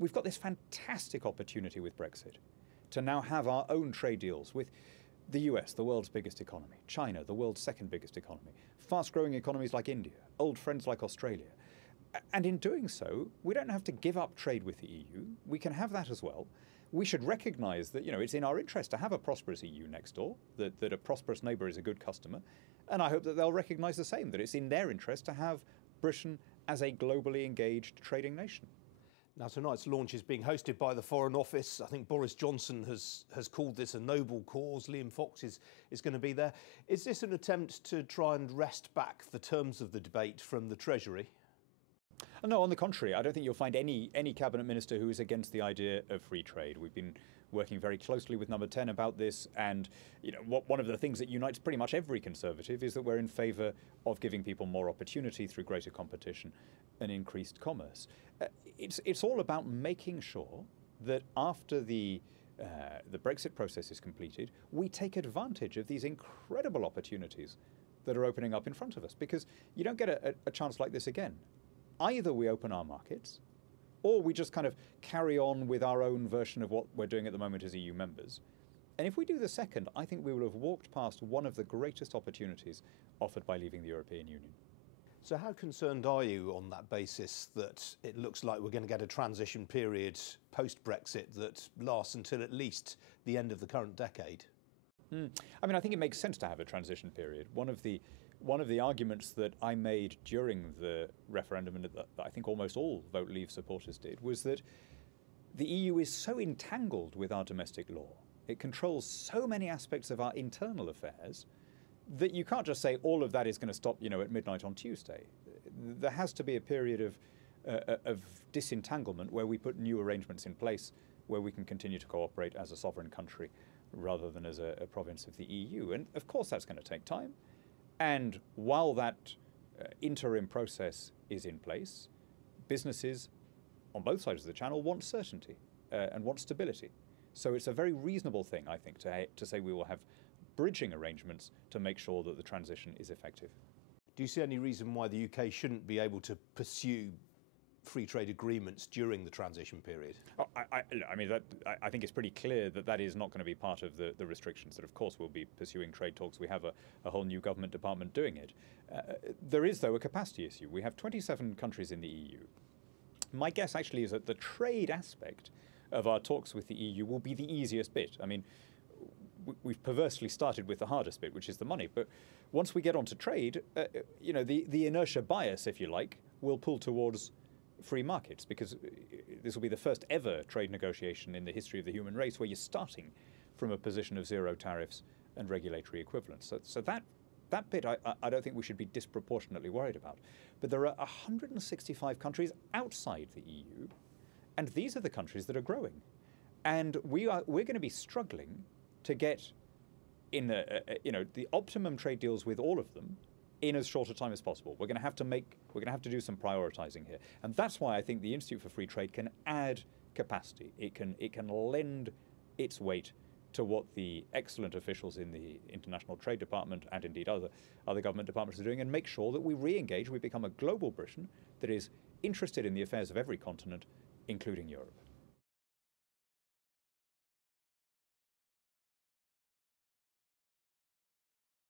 we've got this fantastic opportunity with Brexit to now have our own trade deals with the US, the world's biggest economy, China, the world's second biggest economy, fast-growing economies like India, old friends like Australia. And in doing so, we don't have to give up trade with the EU. We can have that as well. We should recognise that, it's in our interest to have a prosperous EU next door, that a prosperous neighbour is a good customer. And I hope that they'll recognise the same, that it's in their interest to have Britain as a globally engaged trading nation. Now, tonight's launch is being hosted by the Foreign Office. I think Boris Johnson has called this a noble cause. Liam Fox is going to be there. Is this an attempt to try and wrest back the terms of the debate from the Treasury? No, on the contrary, I don't think you'll find any cabinet minister who is against the idea of free trade. We've been working very closely with Number 10 about this, and one of the things that unites pretty much every Conservative is that we're in favour of giving people more opportunity through greater competition and increased commerce. It's all about making sure that after the Brexit process is completed, we take advantage of these incredible opportunities that are opening up in front of us, because you don't get a chance like this again. Either we open our markets, or we just kind of carry on with our own version of what we're doing at the moment as EU members. And if we do the second, I think we will have walked past one of the greatest opportunities offered by leaving the European Union. So how concerned are you on that basis that it looks like we're going to get a transition period post-Brexit that lasts until at least the end of the current decade? I mean, I think it makes sense to have a transition period. One of the arguments that I made during the referendum, and that I think almost all Vote Leave supporters did, was that the EU is so entangled with our domestic law, it controls so many aspects of our internal affairs, that you can't just say all of that is going to stop, at midnight on Tuesday. There has to be a period of disentanglement where we put new arrangements in place, where we can continue to cooperate as a sovereign country rather than as a province of the EU. And of course that's going to take time. And while that interim process is in place, businesses on both sides of the channel want certainty and want stability. So it's a very reasonable thing, I think, to say we will have bridging arrangements to make sure that the transition is effective. Do you see any reason why the UK shouldn't be able to pursue free trade agreements during the transition period? I think it's pretty clear that is not going to be part of the restrictions. That, of course, we'll be pursuing trade talks. We have a whole new government department doing it. There is, though, a capacity issue. We have 27 countries in the EU. My guess, actually, is that the trade aspect of our talks with the EU will be the easiest bit. I mean, we've perversely started with the hardest bit, which is the money. But once we get onto trade, the inertia bias, if you like, will pull towards free markets, because this will be the first ever trade negotiation in the history of the human race where you're starting from a position of zero tariffs and regulatory equivalence. So that bit I don't think we should be disproportionately worried about. But there are 165 countries outside the EU, and these are the countries that are growing. And we're going to be struggling to get in the optimum trade deals with all of them in as short a time as possible. We're going to have to do some prioritizing here. And that's why I think the Institute for Free Trade can add capacity. It can lend its weight to what the excellent officials in the International Trade Department and indeed other government departments are doing, and make sure that we re-engage, we become a global Britain that is interested in the affairs of every continent, including Europe.